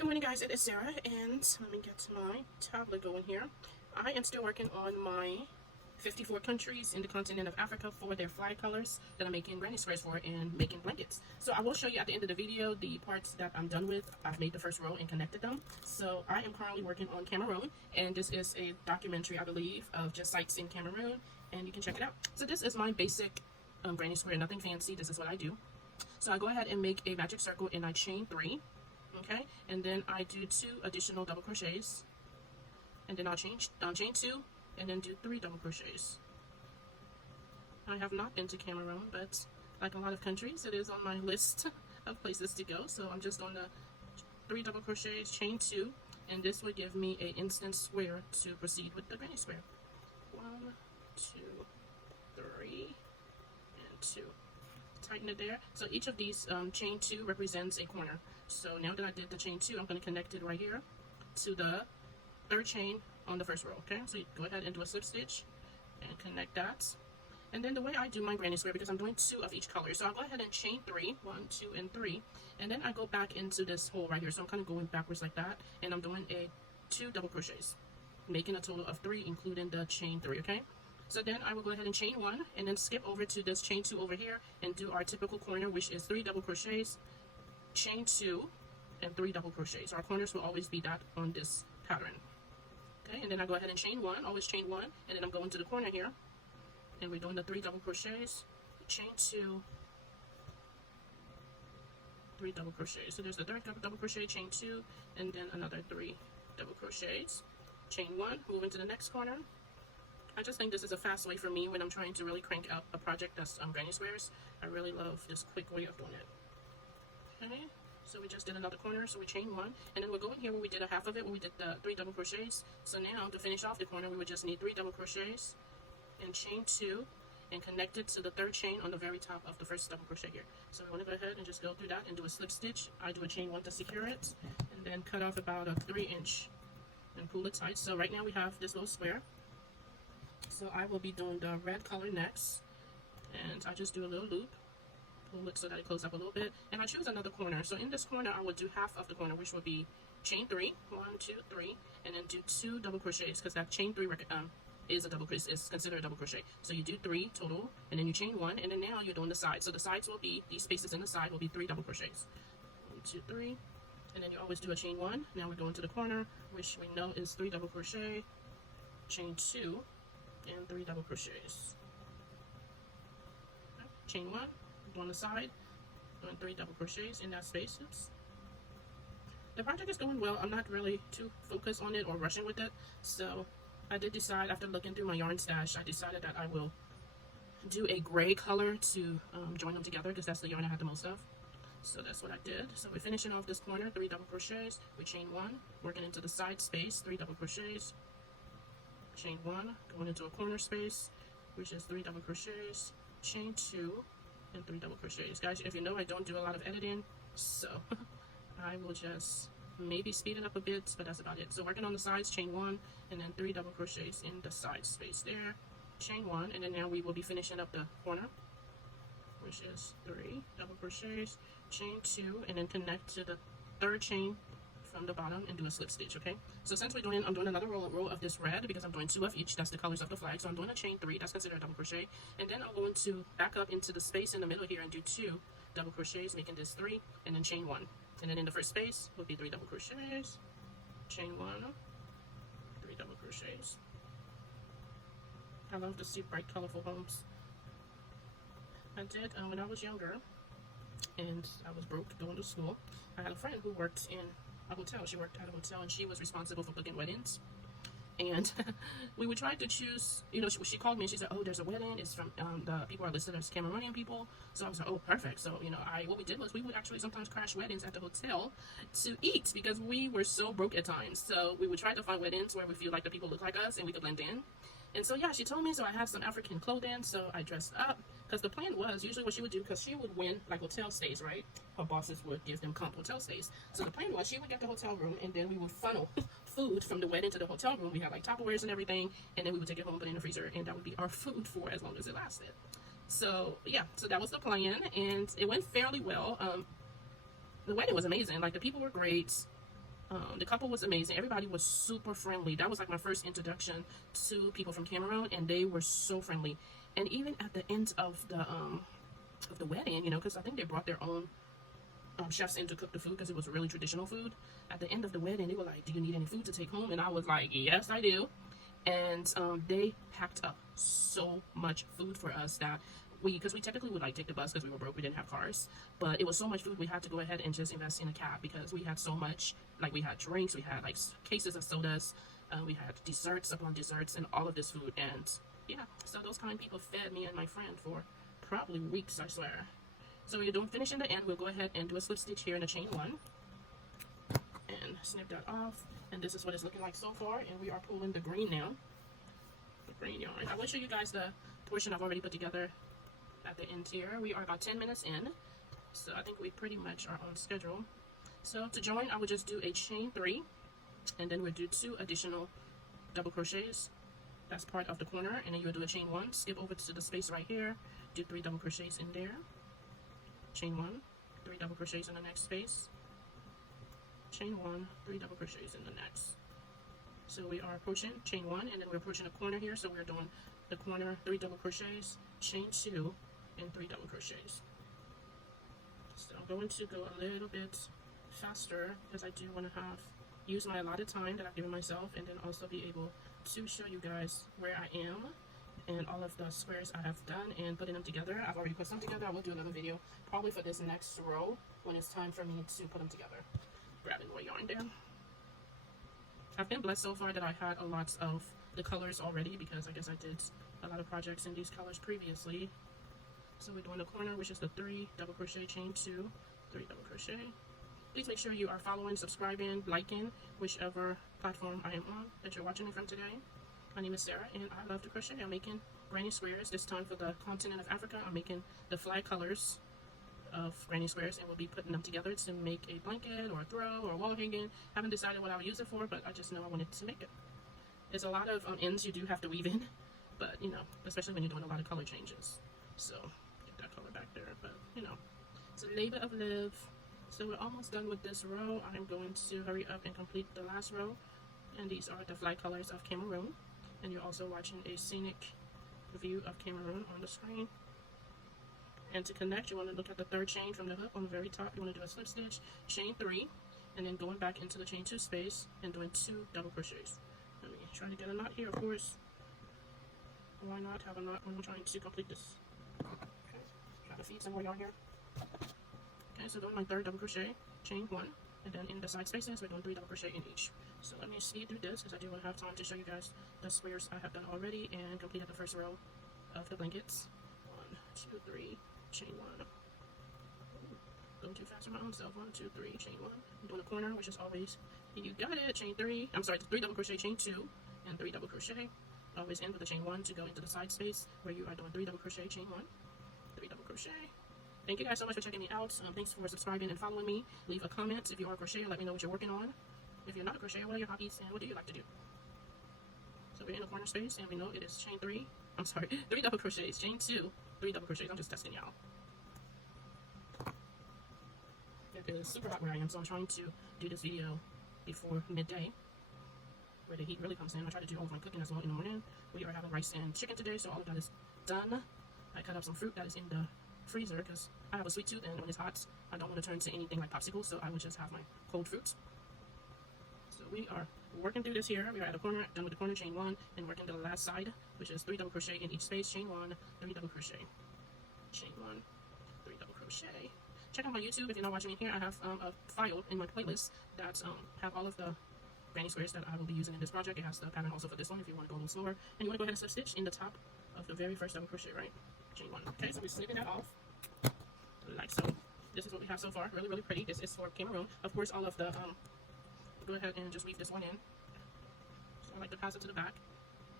Good morning, guys. It is Sarah, and let me get my tablet going here. I am still working on my 54 countries in the continent of Africa for their flag colors that I'm making granny squares for and making blankets. So I will show you at the end of the video the parts that I'm done with. I've made the first row and connected them. So I am currently working on Cameroon, and this is a documentary, I believe, of just sites in Cameroon, and you can check it out. So this is my basic granny square, nothing fancy. This is what I do. So I go ahead and make a magic circle and I chain 3. Okay, and then I do 2 additional double crochets, and then I'll chain 2 and then do 3 double crochets. I have not been to Cameroon, but like a lot of countries, it is on my list of places to go. So I'm just on the 3 double crochets, chain 2, and this will give me an instant square to proceed with the granny square. 1, 2, 3, and 2. Tighten it there. So each of these chain 2 represents a corner. So now that I did the chain 2, I'm going to connect it right here to the 3rd chain on the first row. Okay, so you go ahead and do a slip stitch and connect that. And then the way I do my granny square, because I'm doing 2 of each color, so I'll go ahead and chain 3, 1, 2, and 3, and then I go back into this hole right here. So I'm kind of going backwards like that, and I'm doing 2 double crochets, making a total of 3, including the chain 3. Okay. So then I will go ahead and chain 1 and then skip over to this chain 2 over here and do our typical corner, which is 3 double crochets, chain 2, and 3 double crochets. Our corners will always be that on this pattern. Okay, and then I go ahead and chain 1, always chain 1, and then I'm going to the corner here, and we're doing the 3 double crochets, chain 2, 3 double crochets. So there's the 3rd double crochet, chain 2, and then another 3 double crochets, chain 1, move into the next corner. I just think this is a fast way for me when I'm trying to really crank out a project that's granny squares. I really love this quick way of doing it. Okay, so we just did another corner, so we chain 1, and then we're going here where we did a half of it, where we did the 3 double crochets. So now to finish off the corner, we would just need 3 double crochets and chain 2 and connect it to the 3rd chain on the very top of the first double crochet here. So we want to go ahead and just go through that and do a slip stitch. I do a chain 1 to secure it, and then cut off about a 3-inch and pull it tight. So right now we have this little square. So I will be doing the red color next, and I just do a little loop, pull it so that it closes up a little bit, and I choose another corner. So in this corner I will do half of the corner, which will be chain 3, 1, 2, 3, and then do 2 double crochets, because that chain 3 is a double crochet, is considered a double crochet. So you do 3 total, and then you chain 1, and then now you're doing the sides. So the sides will be, these spaces in the side will be 3 double crochets. 1, 2, 3, and then you always do a chain 1. Now we're going to the corner, which we know is 3 double crochet, chain 2, and 3 double crochets. Okay. Chain 1, on the side, doing 3 double crochets in that space. Oops. The project is going well. I'm not really too focused on it or rushing with it, so I did decide, after looking through my yarn stash, I decided that I will do a gray color to join them together, because that's the yarn I had the most of. So that's what I did. So we're finishing off this corner, 3 double crochets, we chain 1, working into the side space, 3 double crochets, chain 1, going into a corner space, which is 3 double crochets, chain 2, and 3 double crochets. Guys, if you know, I don't do a lot of editing, so I will just maybe speed it up a bit, but that's about it. So working on the sides, chain 1, and then 3 double crochets in the side space there, chain 1, and then now we will be finishing up the corner, which is 3 double crochets, chain 2, and then connect to the 3rd chain from the bottom and do a slip stitch. Okay, so since I'm doing another row of this red, because I'm doing 2 of each, that's the colors of the flag. So I'm doing a chain 3, that's considered a double crochet, and then I'm going to back up into the space in the middle here and do 2 double crochets, making this 3, and then chain 1, and then in the first space will be 3 double crochets, chain 1, 3 double crochets. I love to see bright, colorful homes. I did when I was younger and I was broke going to school. I had a friend who worked in a hotel. She worked at a hotel, and she was responsible for booking weddings. And we would try to choose, you know, she called me and she said, oh, there's a wedding. It's from the people are listed as Cameroonian people. So I was like, oh, perfect. So, you know, what we did was we would actually sometimes crash weddings at the hotel to eat, because we were so broke at times. So we would try to find weddings where we feel like the people look like us and we could blend in. And so, yeah, she told me, so I had some African clothing, so I dressed up, because the plan was, usually what she would do, because she would win, like, hotel stays, right? Her bosses would give them comp hotel stays. So the plan was, she would get the hotel room, and then we would funnel food from the wedding to the hotel room. We had, like, Tupperwares and everything, and then we would take it home, put it in the freezer, and that would be our food for as long as it lasted. So, yeah, so that was the plan, and it went fairly well. The wedding was amazing. Like, the people were great. The couple was amazing. Everybody was super friendly. That was like my first introduction to people from Cameroon, and they were so friendly. And even at the end of the wedding, you know, because I think they brought their own chefs in to cook the food because it was really traditional food. At the end of the wedding, they were like, "Do you need any food to take home?" And I was like, "Yes, I do." And they packed up so much food for us that because we typically would like take the bus because we were broke, we didn't have cars, but it was so much food we had to go ahead and just invest in a cab because we had so much. Like, we had drinks, we had like cases of sodas, we had desserts upon desserts and all of this food. And yeah, so those kind people fed me and my friend for probably weeks, I swear. So we're doing finishing the end. We'll go ahead and do a slip stitch here in the chain 1 and snip that off. And this is what it's looking like so far. And we are pulling the green now, the green yarn. I will show you guys the portion I've already put together at the end here. We are about 10 minutes in, so I think we pretty much are on schedule. So to join, I would just do a chain 3, and then we'll do 2 additional double crochets. That's part of the corner, and then you'll do a chain 1, skip over to the space right here, do 3 double crochets in there, chain 1, 3 double crochets in the next space, chain 1, 3 double crochets in the next. So we are approaching chain 1, and then we're approaching a corner here, so we're doing the corner 3 double crochets, chain 2, and 3 double crochets. So I'm going to go a little bit faster because I do want to use my allotted time that I've given myself, and then also be able to show you guys where I am and all of the squares I have done and putting them together. I've already put some together. I will do another video probably for this next row when it's time for me to put them together. Grabbing more yarn there. I've been blessed so far that I had a lot of the colors already because I guess I did a lot of projects in these colors previously. So we're doing the corner, which is the 3 double crochet, chain 2, 3 double crochet. Please make sure you are following, subscribing, liking whichever platform I am on that you're watching me from today. My name is Sarah, and I love to crochet. I'm making granny squares. This time for the continent of Africa, I'm making the flag colors of granny squares, and we'll be putting them together to make a blanket or a throw or a wall hanging. Haven't decided what I would use it for, but I just know I wanted to make it. There's a lot of ends you do have to weave in, but you know, especially when you're doing a lot of color changes. So get that color back there, but you know, it's a labor of love. So we're almost done with this row. I'm going to hurry up and complete the last row, and these are the flag colors of Cameroon. And you're also watching a scenic view of Cameroon on the screen. And to connect, you want to look at the 3rd chain from the hook on the very top. You want to do a slip stitch, chain 3, and then going back into the chain 2 space and doing 2 double crochets. Let me try to get a knot here, of course. Why not have a knot when I'm trying to complete this? Okay, try to feed some more yarn here. Okay, so doing my 3rd double crochet, chain 1, and then in the side spaces, we're doing 3 double crochet in each. So let me speed through this because I do want to have time to show you guys the squares I have done already and completed the first row of the blankets. 1, 2, 3, chain 1. Going too fast for my own self. 1, 2, 3, chain 1. I'm doing a corner, which is always, you got it, chain 3. I'm sorry, 3 double crochet, chain 2, and 3 double crochet. Always end with the chain 1 to go into the side space where you are doing 3 double crochet, chain 1, 3 double crochet. Thank you guys so much for checking me out. Thanks for subscribing and following me. Leave a comment if you are a crocheter. Let me know what you're working on. If you're not a crocheter, what are your hobbies and what do you like to do? So we're in the corner space and we know it is chain 3. I'm sorry, 3 double crochets, chain 2, 3 double crochets. I'm just testing y'all. It is super hot where I am, so I'm trying to do this video before midday where the heat really comes in. I try to do all of my cooking as well in the morning. We are having rice and chicken today, so all of that is done. I cut up some fruit that is in the freezer because I have a sweet tooth, and when it's hot I don't want to turn to anything like popsicles, so I would just have my cold fruits. So we are working through this here. We are at a corner, done with the corner, chain 1, and working the last side, which is 3 double crochet in each space, chain 1, 3 double crochet, chain 1, 3 double crochet. Check out my YouTube if you're not watching me here. I have a file in my playlist that have all of the granny squares that I will be using in this project. It has the pattern also for this one if you want to go a little slower, and you want to go ahead and slip stitch in the top of the very first double crochet, right? Chain 1. Okay, so we're snipping that off like so. This is what we have so far. Really, really pretty. This is for Cameroon. Of course, all of the go ahead and just weave this one in. So I like to pass it to the back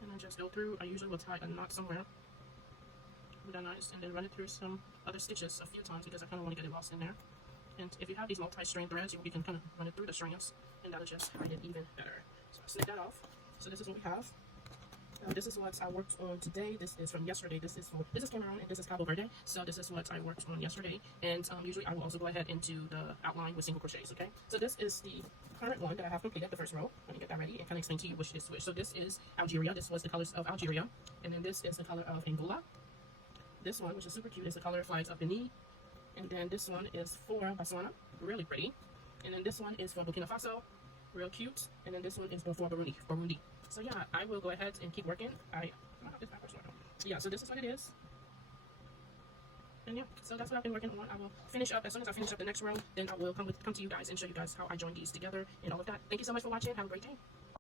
and then just go through. I usually will tie a knot somewhere with that nice, and then run it through some other stitches a few times because I kind of want to get it lost in there. And if you have these multi-strand threads, you can kind of run it through the strands, and that'll just hide it even better. So I snip that off. So this is what we have. This is what I worked on today. This is from yesterday. This is Cameroon and this is Cabo Verde. So this is what I worked on yesterday. And usually I will also go ahead into the outline with single crochets. Okay. So this is the current one that I have completed, the first row. Let me get that ready and kind of explain to you which is which. So this is Algeria. This was the colors of Algeria, and then this is the color of Angola. This one, which is super cute, is the color Flags of Benin. And then this one is for Botswana, really pretty. And then this one is for Burkina Faso, real cute. And then this one is for Burundi. So yeah, I will go ahead and keep working. I don't have this backwards. Yeah, so this is what it is. And yeah, so that's what I've been working on. I will finish up, as soon as I finish up the next row, then I will come to you guys and show you guys how I join these together and all of that. Thank you so much for watching. Have a great day.